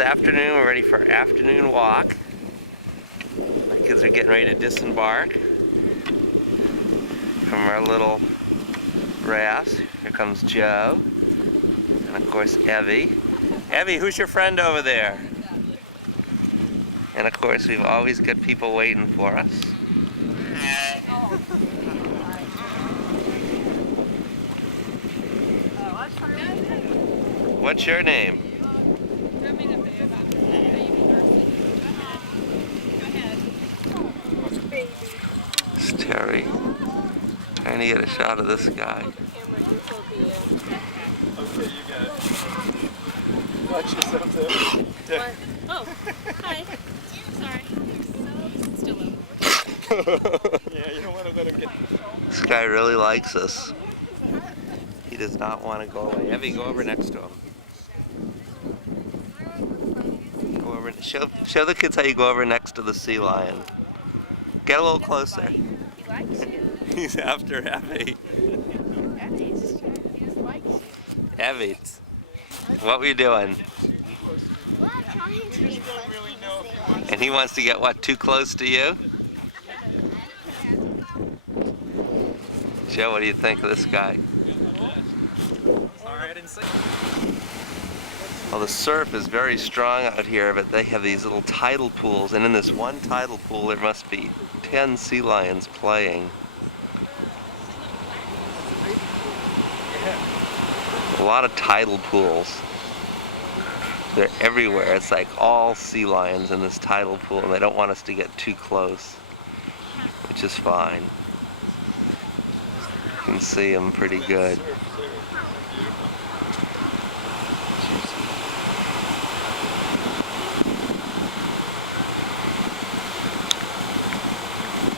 afternoon. We're ready for our afternoon walk. My kids are getting ready to disembark from our little raft. Here comes Joe. And of course, Evie. Evie, who's your friend over there? And of course, we've always got people waiting for us. What's your name? It's Terry. Trying to get a shot of this guy. Okay, you got it. Watch yourself there. Oh, hi. Sorry. Still over. Yeah, you don't want to let him get... This guy really likes us. He does not want to go away. Evie, go over next to him. Go over. Show the kids how you go over next to the sea lion. Get a little closer. He likes you. He's after Evie. Evie, what were you doing? And he wants to get what, too close to you? Joe, what do you think of this guy? Sorry, I didn't see. Well, the surf is very strong out here, but they have these little tidal pools, and in this one tidal pool there must be 10 sea lions playing. A lot of tidal pools. They're everywhere. It's like all sea lions in this tidal pool, and they don't want us to get too close, which is fine. You can see them pretty good.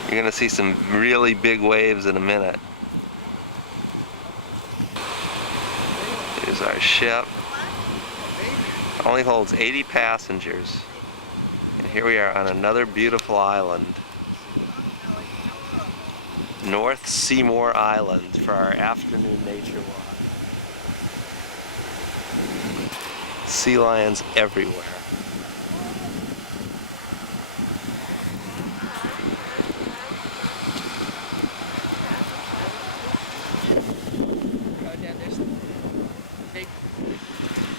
You're going to see some really big waves in a minute. Here's our ship. It only holds 80 passengers. And here we are on another beautiful island. North Seymour Island for our afternoon nature walk. Sea lions everywhere.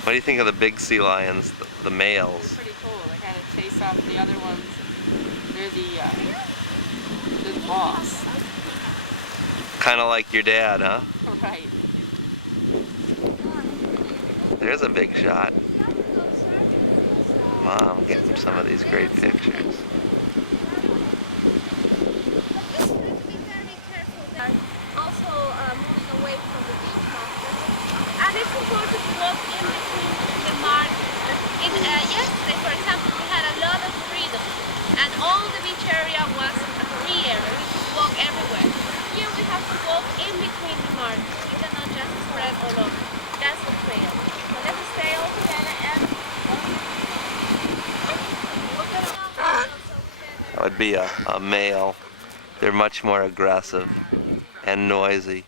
What do you think of the big sea lions, the males? They're pretty cool. They kind of chase off the other ones. They're the boss. Kind of like your dad, huh? Right. There's a big shot. Mom getting some of these great pictures. Also moving away from the beach often. And it's important to walk in between the mark. Yesterday, for example, we had a lot of freedom, and all the beach area was a free area. We could walk everywhere. Here we have to walk in between the marks. We cannot just spread all over. That's the trail. So let's stay all together and That would be a male. They're much more aggressive and noisy.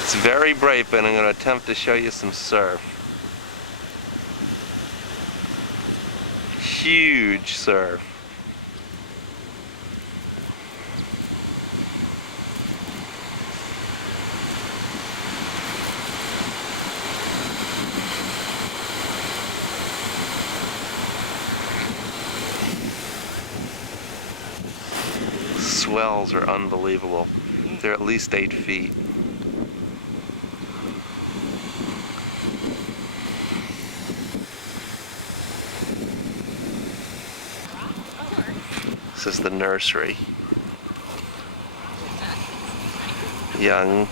It's very bright, but I'm going to attempt to show you some surf. Huge surf. Swells are unbelievable. They're at least 8 feet. This is the nursery. Young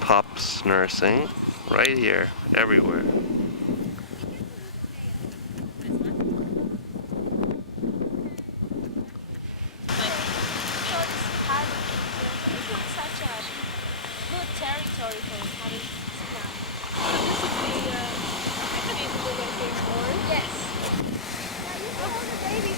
pups nursing right here, everywhere. territory for having snap. This would be, maybe a little bit more. Yes. Yeah, you can hold the baby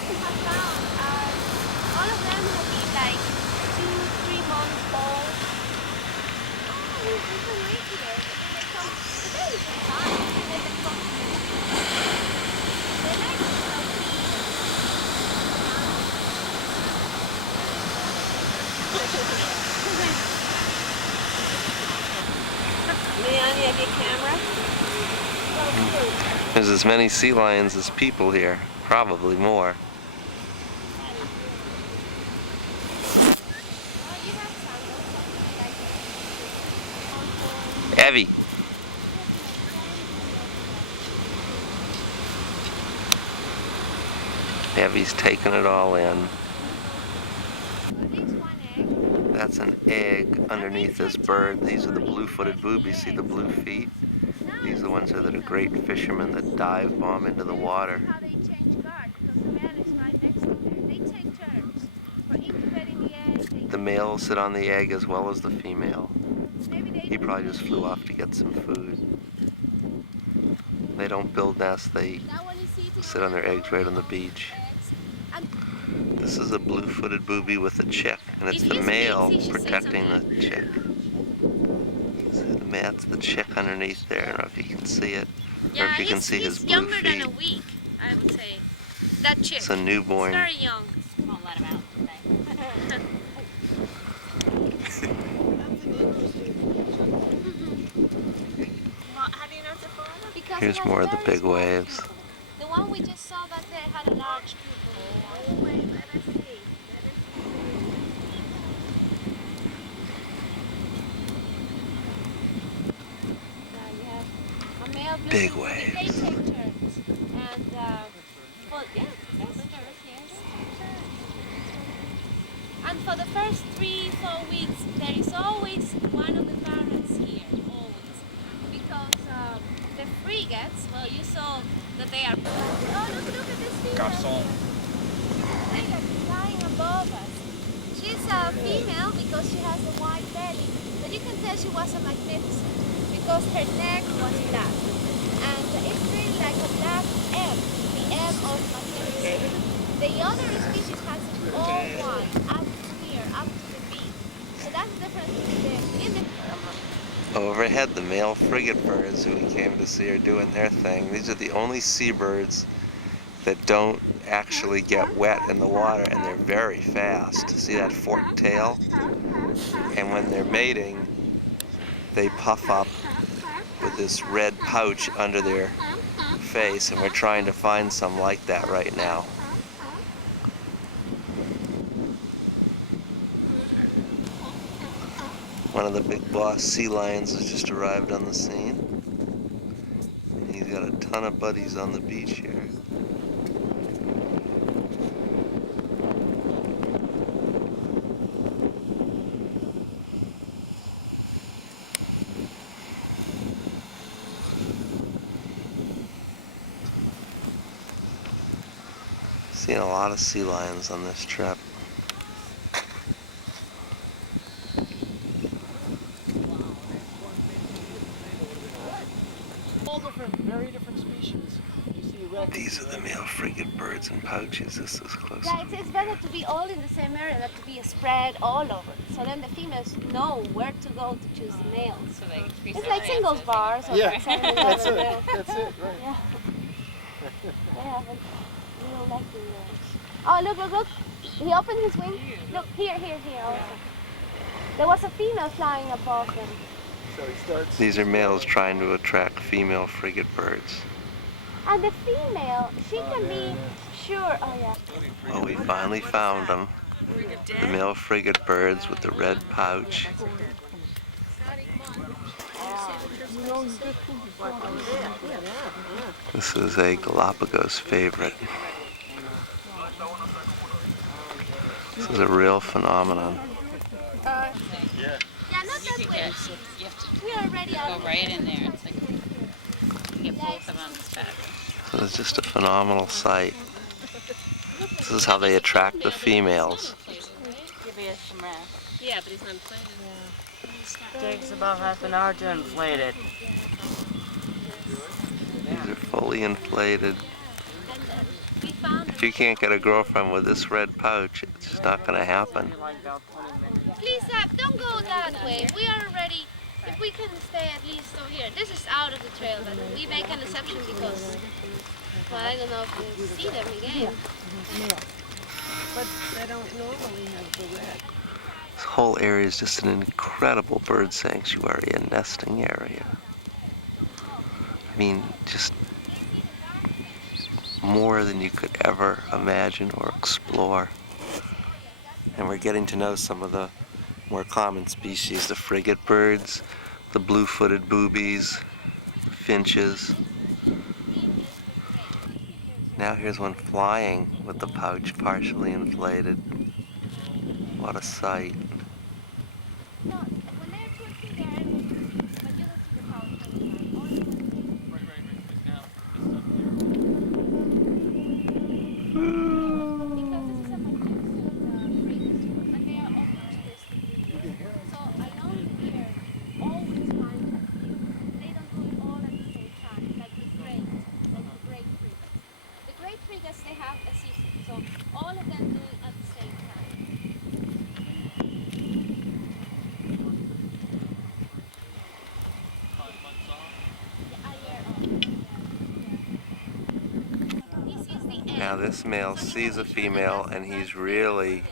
maybe a camera. There's as many sea lions as people here, probably more. Evie. Evie's taking it all in. That's an egg underneath this bird. These are the blue-footed boobies. See the blue feet? These are the ones that are great fishermen that dive bomb into the water. How they change guard because the male is right next to them. They take turns for incubating the egg. The male will sit on the egg as well as the female. He probably just flew off to get some food. They don't build nests, they sit on their eggs right on the beach. This is a blue-footed booby with a chick, and it's the male protecting the chick. That's the chick underneath there. I don't know if you can see it, or if you can see his blue younger feet. than a week, I would say. That chick. It's a newborn. It's very young. Won't let him out today. How do you know it's a father? Because Here's more of the big waves. The one we just saw back there had a large pupil. Oh, wait, let us see. Big They waves. take turns. And, well, yeah, yes. And for the first 3-4 weeks, there is always one of the parents here, always. Because the frigates, well, you saw that they are... Oh, look at this female. Garçon. Frigate flying above us. She's a female because she has a white belly, but you can tell she wasn't magnificent because her neck was black. And it's really like a black M, the M of magnificent. The other species has it all white, up here, up to the beak. So that's the difference between them. Overhead, the male frigate birds who we came to see are doing their thing. These are the only seabirds that don't actually get wet in the water, and they're very fast. See that forked tail? And when they're mating, they puff up with this red pouch under their face, and we're trying to find some like that right now. One of the big boss sea lions has just arrived on the scene. And he's got a ton of buddies on the beach here. Seen a lot of sea lions on this trip. All different, very different species. You see These are the male frigate birds in pouches. This is close. Yeah, it's better to be all in the same area than to be spread all over. So then the females know where to go to choose the males. So they It's like singles bars or Yeah, something. that's it. That's it, right. Yeah. They have a little lucky ones. Oh, look. He opened his wing. Look, here also. There was a female flying above them. So he starts. These are males trying to attract female frigate birds. And the female, she can be sure. Oh, yeah. Well, we finally found them. The male frigate birds with the red pouch. This is a Galapagos favorite. This is a real phenomenon. Yeah, not that way. You have to We are already out. go right in there. It's like you get both of them. It's fabulous. So it's just a phenomenal sight. This is how they attract the females. Give it some rest. Yeah, but he's not playing. Takes about half an hour to inflate it. These are fully inflated. We found If you can't get a girlfriend with this red pouch, it's just not going to happen. Like about 20 minutes. Please, don't go that way. We are already, if we can stay at least over here. This is out of the trail, but we make an exception because, well, I don't know if you see them again. But they don't normally have the red. This whole area is just an incredible bird sanctuary and nesting area. I mean, just more than you could ever imagine or explore. And we're getting to know some of the more common species, the frigate birds, the blue-footed boobies, finches. Now here's one flying with the pouch partially inflated. What a sight. No, when they're two or three, they're everywhere. But you don't see the pouch all the time. Only when because this is a magnificent breed, and they are opportunistic breeders. So along the year, always find a few. They don't do it all at the same time, like the great frigates. The great frigates, they have a season, so all of them do it at the same time. A year old. This is the egg. Now this male sees a female and he's really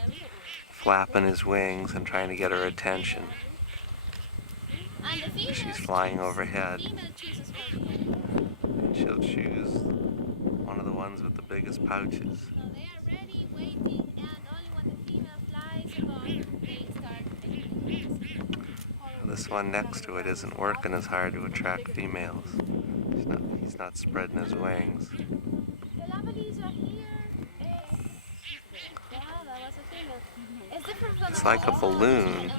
flapping his wings and trying to get her attention. And the female She's flying chooses. overhead. Female chooses for the egg. And she'll choose one of the ones with the biggest pouches. So they are ready, waiting, and only when the female flies above, they start making This one next to it isn't working as hard to attract females. He's not spreading his wings. The lavalies are here. Yeah, that was a female. It's different from It's the like a balloon.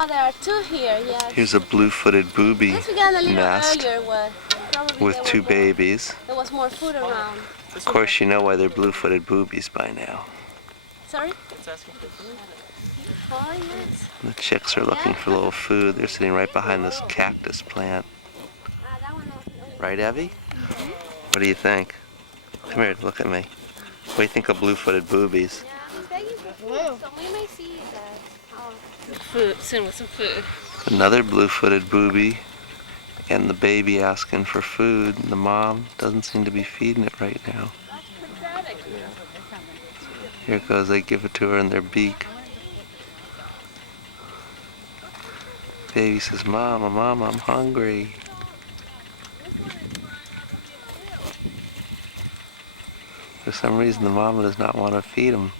Oh, there are two here, yes. Here's a blue-footed booby This we got a little nest earlier one. Probably with there two was babies. There was more food around. Of course, you know why they're blue-footed boobies by now. Sorry? It's asking for food. Oh, yes. The chicks are looking for a little food. They're sitting right behind this cactus plant. That one Right, Evie? What do you think? Come here, look at me. What do you think of blue-footed boobies? Yeah, he's begging for food, so we may see that. Oh. Food, soon with some food. Another blue-footed booby and the baby asking for food. The mom doesn't seem to be feeding it right now. Here it goes, they give it to her in their beak. Baby says, Mama, Mama, I'm hungry. For some reason, the mama does not want to feed him.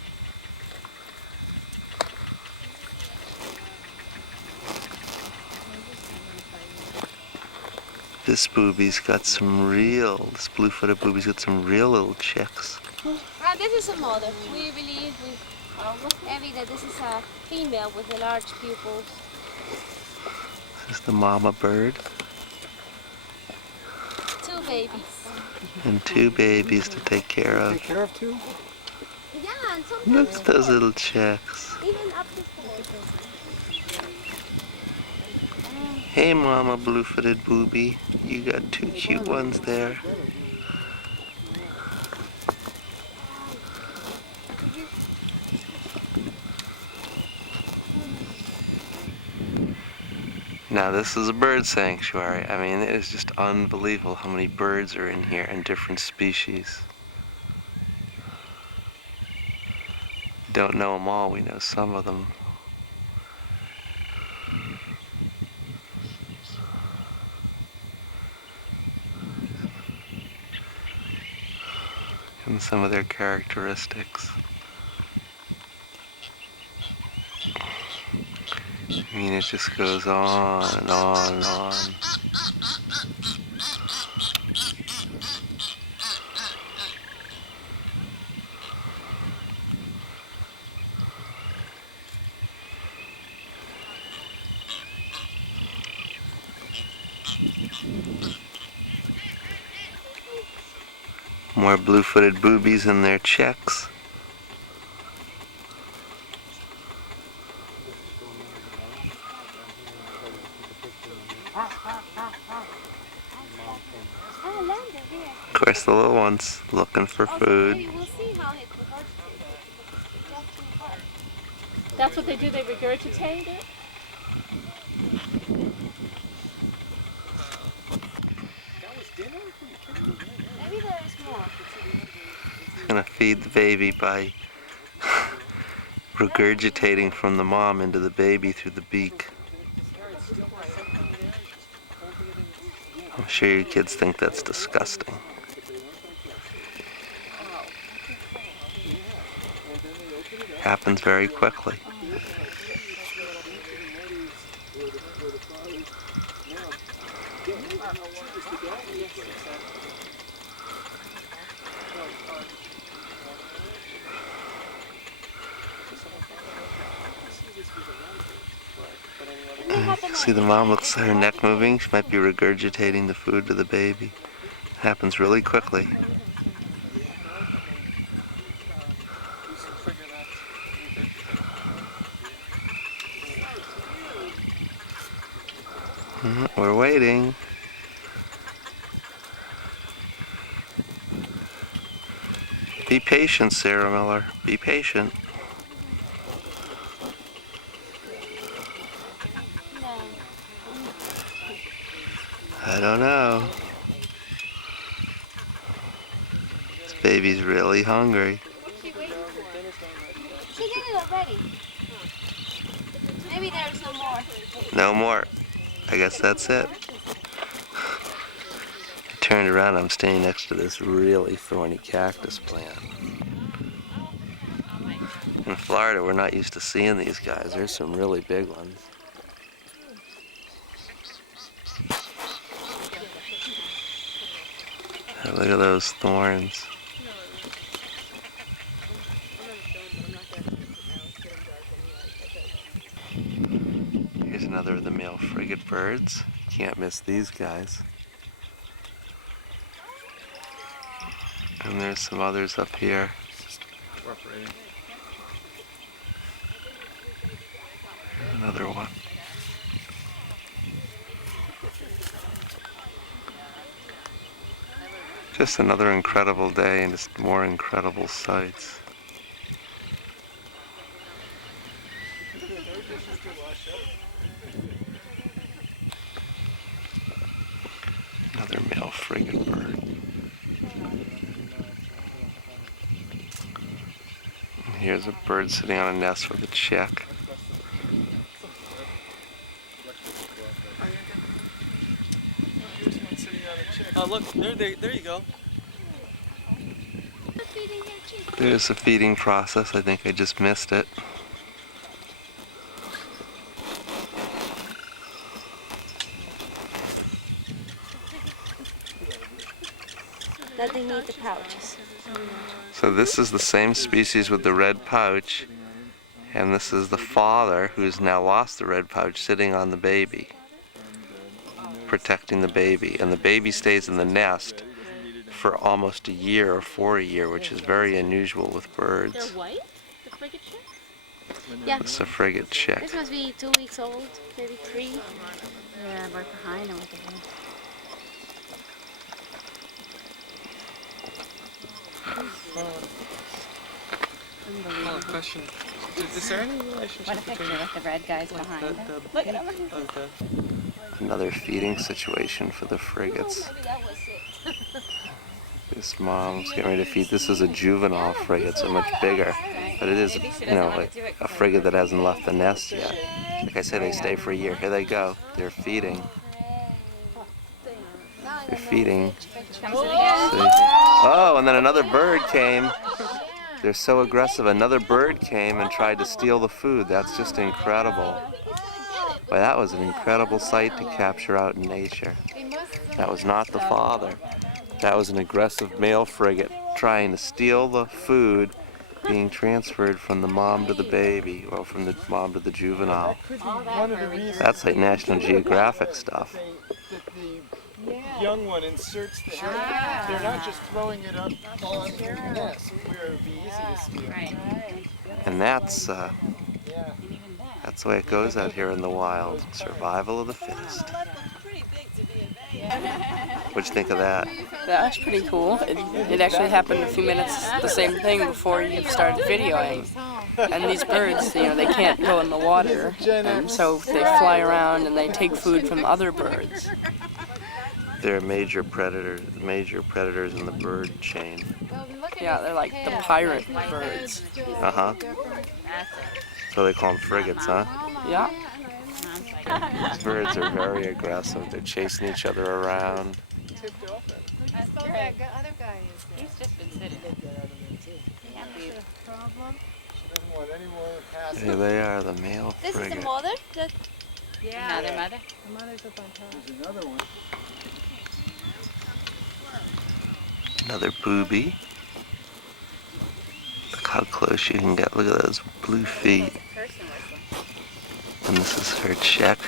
This booby's got some this blue-footed booby's got some real little chicks. This is a mother. We believe Evie that this is a female with the large pupils. This is the mama bird. Two babies. And two babies to take care of. Take care of two? Yeah, and sometimes Look at those little chicks. even up to 4. Hey, mama blue-footed booby. You got two cute ones there. Now this is a bird sanctuary. I mean, it is just unbelievable how many birds are in here and different species. Don't know them all, we know some of them. And some of their characteristics. I mean, it just goes on and on and on. More blue-footed boobies and their chicks. Of course, the little ones looking for food. Maybe we'll see how it regurgitates. That's what they do, they regurgitate it? Maybe there is more. Gonna feed the baby by regurgitating from the mom into the baby through the beak. I'm sure your kids think that's disgusting. Happens very quickly. See, the mom looks at her neck moving. She might be regurgitating the food to the baby. Happens really quickly. We're waiting. Be patient, Sarah Miller. Be patient. I don't know. This baby's really hungry. She did it already. Maybe there's no more. No more. I guess that's it. I turned around, I'm standing next to this really thorny cactus plant. In Florida, we're not used to seeing these guys. There's some really big ones. Look at those thorns. Here's another of the male frigate birds. Can't miss these guys. And there's some others up here. Another one. Just another incredible day and just more incredible sights. Another male frigate bird. And here's a bird sitting on a nest with a chick. Oh, look, there you go. There's the feeding process. I think I just missed it. That they need the pouches. So this is the same species with the red pouch, and this is the father who's now lost the red pouch sitting on the baby, protecting the baby, and the baby stays in the nest for almost a year or for a year, which is very unusual with birds. They're white? The frigate chick? Yeah. It's a frigate chick. This must be 2 weeks old, maybe 3. Yeah, right behind him with the one. Oh, question. Is there any relationship What a picture with the red guys behind him. Look at him. Another feeding situation for the frigates. Maybe that was it. This mom's getting ready to feed. This is a juvenile frigate, so much bigger. But it is, like a frigate that hasn't left the nest yet. Like I said, they stay for a year. Here they go. They're feeding. They're feeding. See? Oh, and then another bird came. They're so aggressive. Another bird came and tried to steal the food. That's just incredible. Boy, that was an incredible sight to capture out in nature. That was not the father. That was an aggressive male frigate trying to steal the food being transferred from the mom to the baby, or from the mom to the juvenile. That's like National Geographic stuff. The young one inserts the egg. They're not just throwing it up on the nest where it would be easy to steal. Right. And that's the way it goes out here in the wild. Survival of the fittest. What'd you think of that? That was pretty cool. It actually happened a few minutes, the same thing before you started videoing. And these birds, they can't go in the water, and so they fly around and they take food from other birds. They're major predators in the bird chain. Yeah, they're like the pirate birds. Uh-huh. So they call them frigates, huh? Yeah. These birds are very aggressive. They're chasing each other around. Tipped off at So that other guy is there. He's just been sitting. Problem? She doesn't want anyone past Here they are, the male This is the frigate. mother. Yeah. Another mother? The mother's up on top. There's another one. Another booby. Look how close you can get. Look at those blue feet. And this is her chick.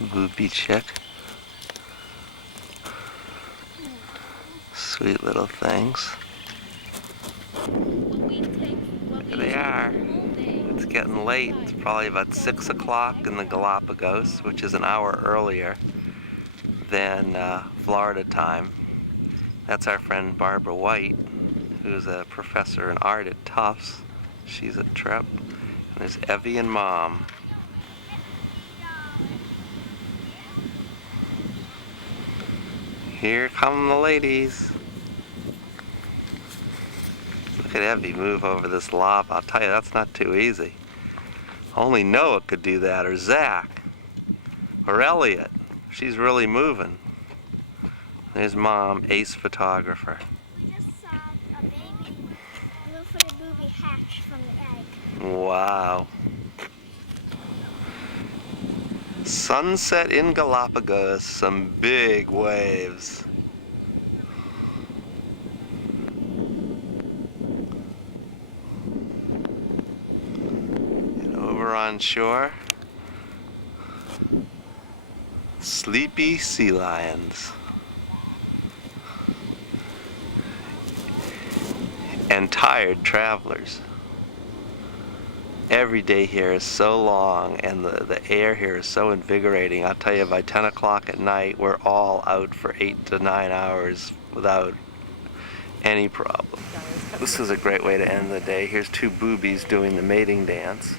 Booby chick. Sweet little things. Here they are. It's getting late. It's probably about 6 o'clock in the Galapagos, which is an hour earlier than Florida time. That's our friend Barbara White, who's a professor in art at Tufts. She's at Trip. And there's Evie and Mom. Here come the ladies. Look at Evie move over this lava. I'll tell you, that's not too easy. Only Noah could do that, or Zach, or Elliot. She's really moving. There's Mom, ace photographer. We just saw a baby blue-footed booby hatch from the egg. Wow. Sunset in Galapagos, some big waves. And over on shore, sleepy sea lions. And tired travelers. Every day here is so long and the air here is so invigorating. I'll tell you, by 10 o'clock at night, we're all out for 8 to 9 hours without any problem. This is a great way to end the day. Here's two boobies doing the mating dance.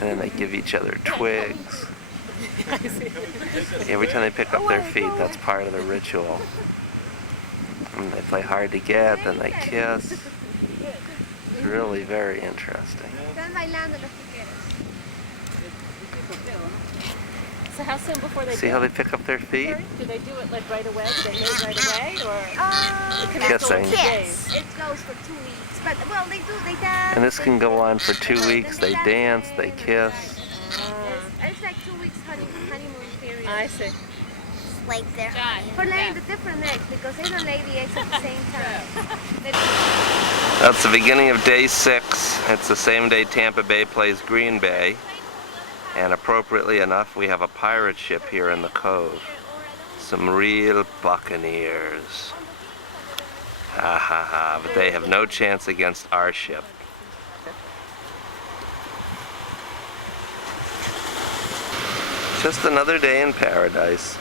And then they give each other twigs. Every time they pick up their feet, that's part of the ritual. And they play hard to get, then they kiss. It's really very interesting. So how soon before they See how they pick up their feet? do they do it like right away? Do they mate right away or Kissing. Kiss. It goes for 2 weeks, but well, they dance. And this can go on for 2 weeks. They dance, they kiss. It's like 2 weeks honeymoon period. I see. Like they're For laying the different eggs, because they don't lay the eggs at the same time. That's the beginning of day 6. It's the same day Tampa Bay plays Green Bay. And appropriately enough, we have a pirate ship here in the cove. Some real buccaneers. Ha ha ha, but they have no chance against our ship. Just another day in paradise.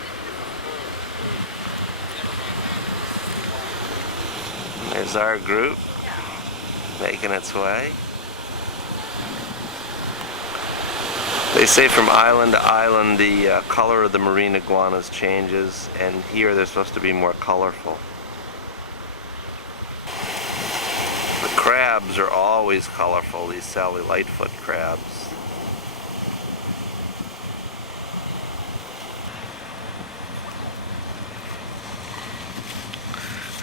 There's our group making its way. They say from island to island the color of the marine iguanas changes, and here they're supposed to be more colorful. The crabs are always colorful, these Sally Lightfoot crabs.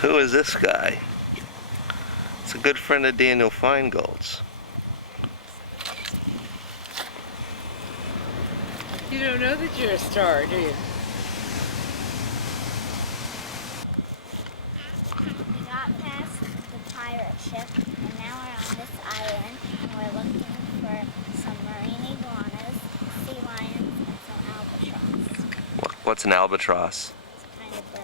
Who is this guy? It's a good friend of Daniel Feingold's. You don't know that you're a star, do you? We got past the pirate ship, and now we're on this island, and we're looking for some marine iguanas, sea lions, and some albatross. What's an albatross? It's a kind of bird.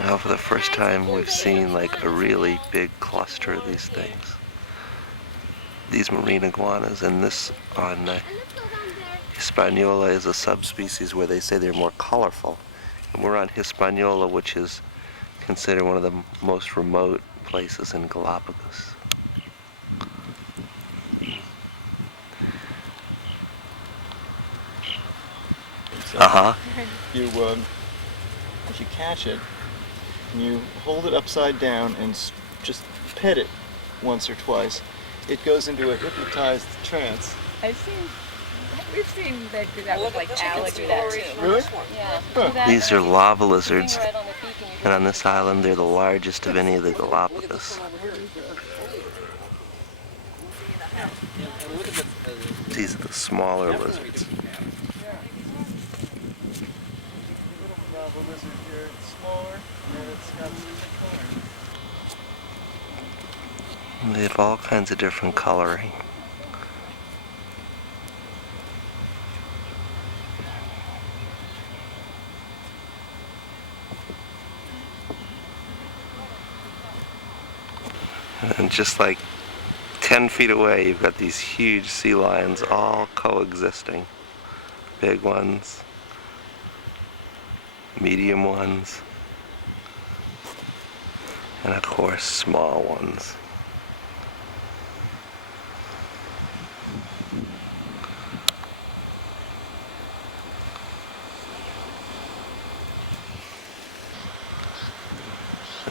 Now for the first time we've seen like a really big cluster of these things. These marine iguanas, and this on Hispaniola is a subspecies where they say they're more colorful. And we're on Hispaniola, which is considered one of the most remote places in Galapagos. So Uh-huh. you, if you catch it, and you hold it upside down and just pet it once or twice, it goes into a hypnotized trance. We've seen that do that with like owls do that too. Really? Yeah. Huh. These are lava lizards, and on this island they're the largest of any of the Galapagos. These are the smaller lizards. Lava lizard here, it's smaller, and it's got some coloring. They have all kinds of different coloring. And just like 10 feet away, you've got these huge sea lions all coexisting. Big ones, medium ones, and of course small ones.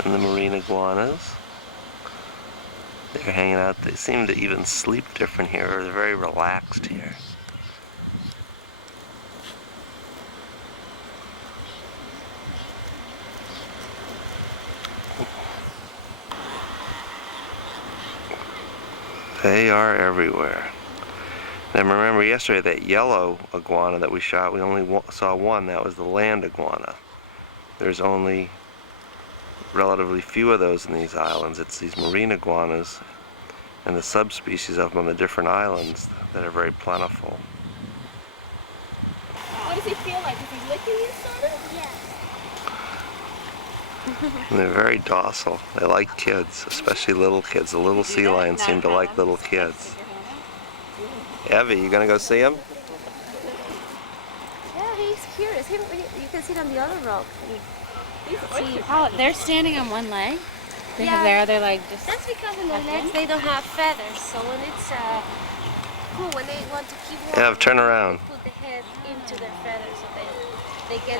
And the marine iguanas. They're hanging out. They seem to even sleep different here, or they're very relaxed here. They are everywhere. And remember yesterday that yellow iguana that we shot, we only saw one. That was the land iguana. There's only relatively few of those in these islands. It's these marine iguanas and the subspecies of them on the different islands that are very plentiful. What does he feel like? Is he licking you, sort of? Yes. And they're very docile. They like kids, especially little kids. The little sea lions seem to like little kids. Evie, you gonna go see him? Yeah, he's curious. You can sit on the other rock. See, they're standing on one leg. They Yeah. have their other leg just. That's because in their legs they don't have feathers. So when it's cool, when they want to keep warm, Yeah, turn around. they put the head into their feathers so they get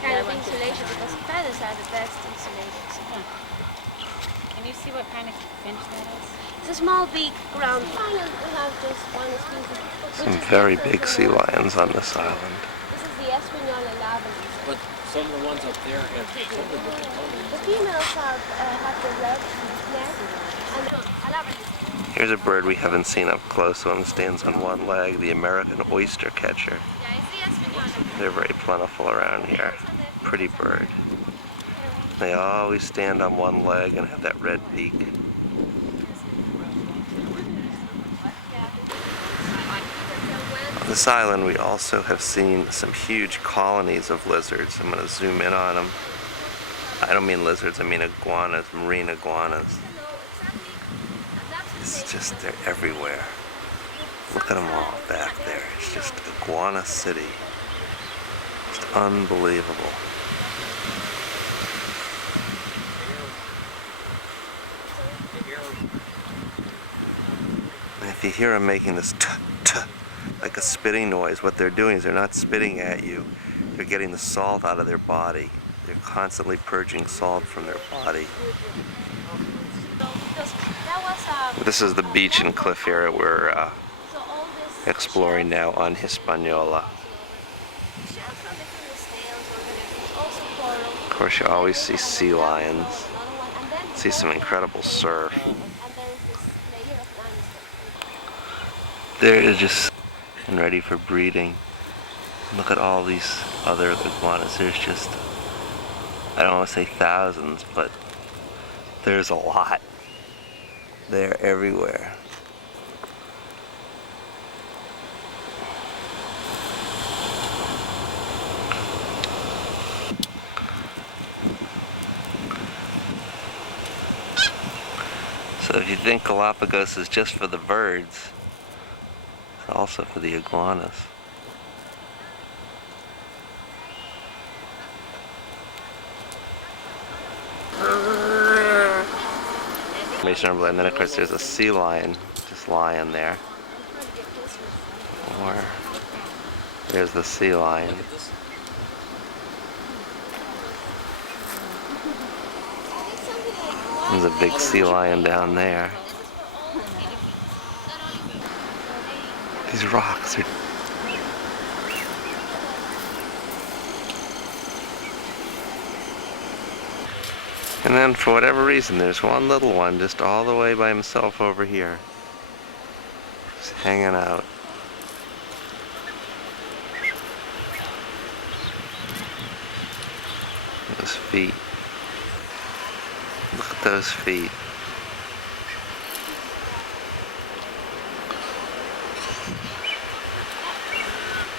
kind of insulation because feathers are the best insulators. Can you see what kind of finch that is? It's a small beak ground lion. We have just one species. Some very big sea lions on this island. This is the Espinal lava. But some of the ones up there have totally different colors. The females have the red neck and the Here's a bird we haven't seen up close. One stands on one leg, the American oyster catcher. yeah, it's the Espinal. They're very plentiful around here. Pretty bird. They always stand on one leg and have that red beak. On this island we also have seen some huge colonies of lizards. I'm going to zoom in on them. I don't mean lizards, I mean iguanas, marine iguanas. It's just, they're everywhere. Look at them all back there. It's just iguana city. Just unbelievable. And if you hear them making this t-t, like a spitting noise, what they're doing is they're not spitting at you. They're getting the salt out of their body. They're constantly purging salt from their body. This is the beach and cliff area we're exploring now on Hispaniola. Of course, you always see sea lions. See some incredible surf. They're just and ready for breeding. Look at all these other iguanas. There's just, I don't want to say thousands, but there's a lot. They're everywhere. So if you think Galapagos is just for the birds, it's also for the iguanas. And then of course there's a sea lion just lying there. Or There's the sea lion. Look at this. There's a big sea lion down there. These rocks are... And then for whatever reason, there's one little one just all the way by himself over here. Just hanging out. Those feet. Look at those feet.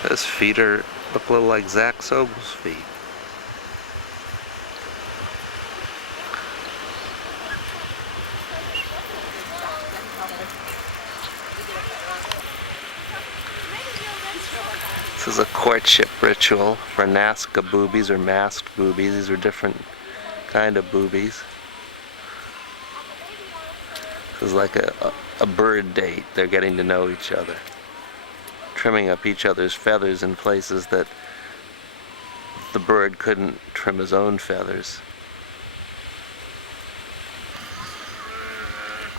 Those feet look a little like Zach Sobel's feet. This is a courtship ritual for Nazca boobies or masked boobies. These are different kind of boobies. This is like a bird date. They're getting to know each other. Trimming up each other's feathers in places that the bird couldn't trim his own feathers.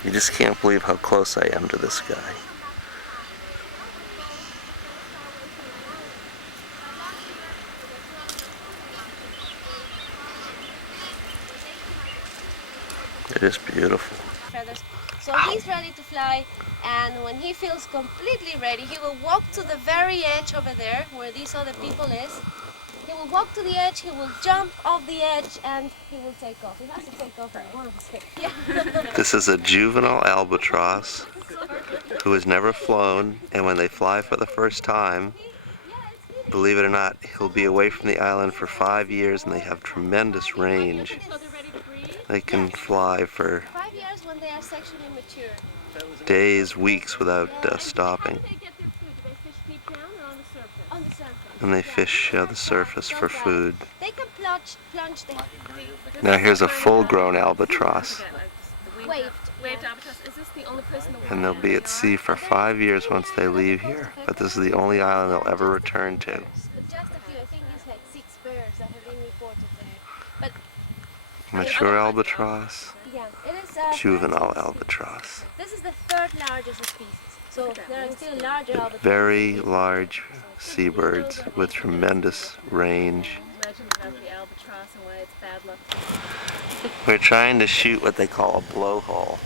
You just can't believe how close I am to this guy. It is beautiful. Feathers. So he's ready to fly, and when he feels completely ready, he will walk to the very edge over there where these other people is. He will walk to the edge, he will jump off the edge, and he will take off. He has to take off at once. Yeah. This is a juvenile albatross who has never flown, and when they fly for the first time, believe it or not, he'll be away from the island for 5 years, and they have tremendous range. They can fly for 5 years when they are sexually mature. days, weeks without stopping. How do they get their food? Do they fish deep down or on the surface? On the surface. And they fish the surface for food. They can plunge the Now here's a full-grown albatross, waved albatross. Is this the only place in the world? and they'll be at sea for 5 years once they leave here. But this is the only island they'll ever return to. But just a few. I think it's like 6 bears that have been reported there. But Mature albatross, yeah, it is juvenile albatross. This is the 3rd largest species. So there are still larger albatross. Very large seabirds with tremendous range. Legend about the albatross and why it's bad luck. We're trying to shoot what they call a blowhole,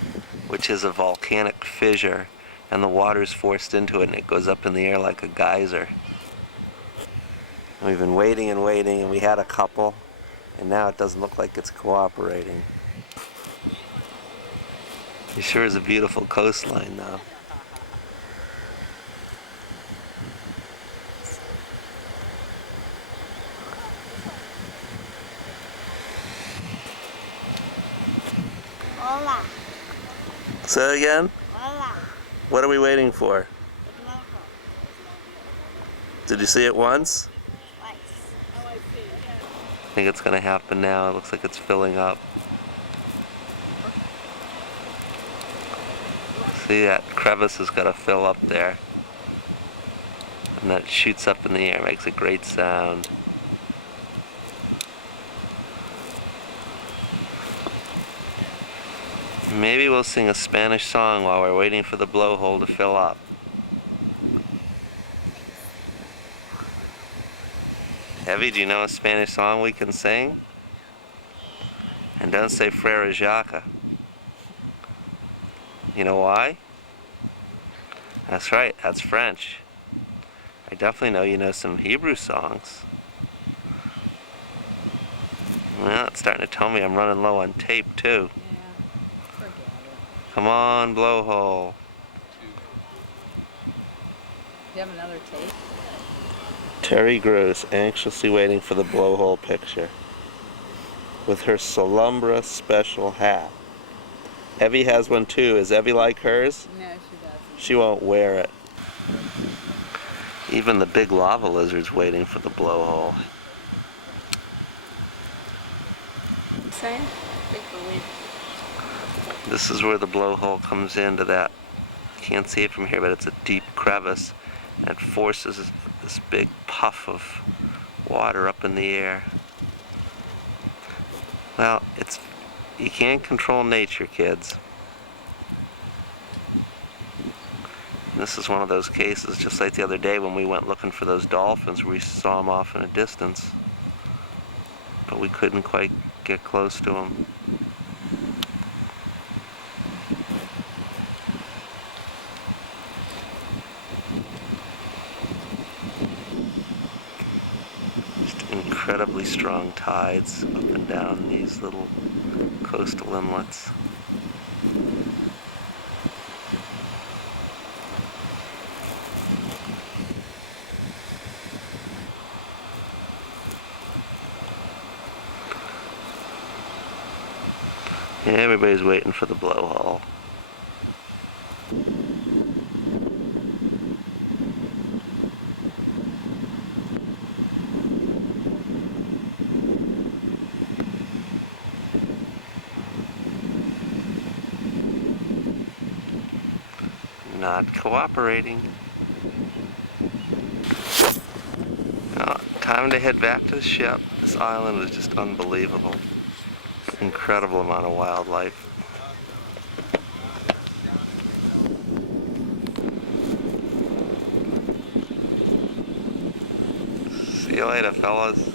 which is a volcanic fissure, and the water's forced into it and it goes up in the air like a geyser. And we've been waiting and waiting, and we had a couple, and now it doesn't look like it's cooperating. It sure is a beautiful coastline though. Hola. Say it again? Hola. What are we waiting for? Did you see it once? Twice. I think it's going to happen now. It looks like it's filling up. See, that crevice has got to fill up there. And that shoots up in the air, makes a great sound. Maybe we'll sing a Spanish song while we're waiting for the blowhole to fill up. Evie, do you know a Spanish song we can sing? And don't say Frere Jacques. You know why? That's right, that's French. I definitely know you know some Hebrew songs. Well, it's starting to tell me I'm running low on tape too. Come on, blowhole. Do you have another tape? Terry Gross anxiously waiting for the blowhole picture with her Solumbra special hat. Evie has one too. Is Evie like hers? No, she doesn't. She won't wear it. Even the big lava lizard's waiting for the blowhole. Same? This is where the blowhole comes into that. You can't see it from here, but it's a deep crevice. And it forces this big puff of water up in the air. Well, you can't control nature, kids. This is one of those cases, just like the other day when we went looking for those dolphins, where we saw them off in a distance, but we couldn't quite get close to them. Just incredibly strong tides up and down these little coastal inlets. Yeah, everybody's waiting for the blowhole. Not cooperating. Well, time to head back to the ship. This island is just unbelievable. Incredible amount of wildlife. See you later, fellas.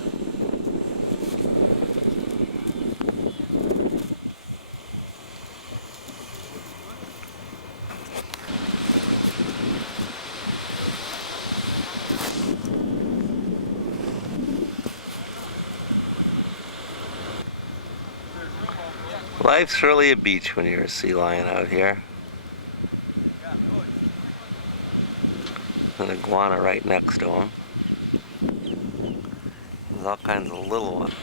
Life's really a beach when you're a sea lion out here. An iguana right next to him. There's all kinds of little ones.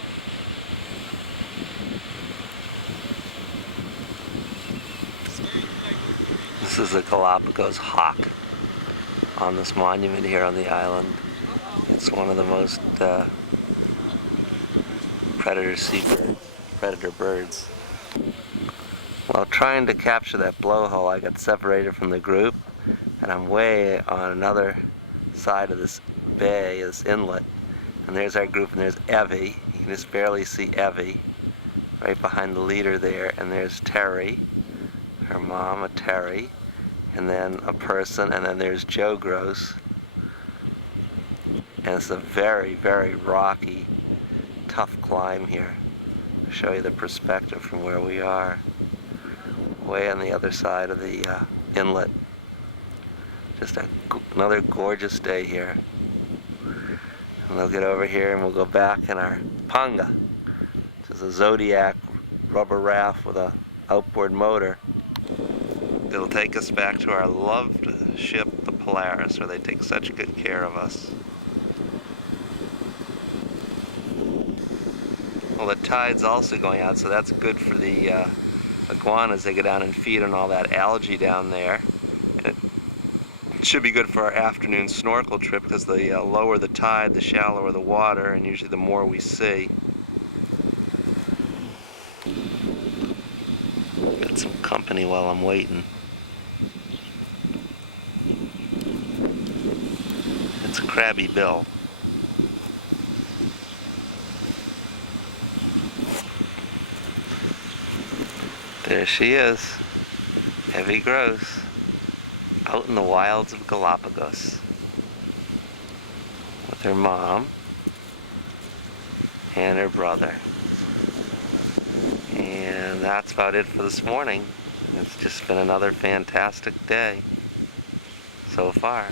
This is a Galapagos hawk on this monument here on the island. It's one of the most predator birds. While trying to capture that blowhole, I got separated from the group, and I'm way on another side of this bay, this inlet. And there's our group, and there's Evie. You can just barely see Evie right behind the leader there. And there's Terry, her mom, Terry, and then a person, and then there's Joe Gross. And it's a very, very rocky, tough climb here. I'll show you the perspective from where we are. Way on the other side of the inlet. Just another gorgeous day here. And we'll get over here and we'll go back in our panga, which is a Zodiac rubber raft with a outboard motor. It'll take us back to our loved ship, the Polaris, where they take such good care of us. Well, the tide's also going out, so that's good for the iguanas. They go down and feed on all that algae down there. And it should be good for our afternoon snorkel trip, because the lower the tide, the shallower the water, and usually the more we see. Got some company while I'm waiting. It's Crabby Bill. There she is, Evie Gross, out in the wilds of Galapagos with her mom and her brother. And that's about it for this morning. It's just been another fantastic day so far.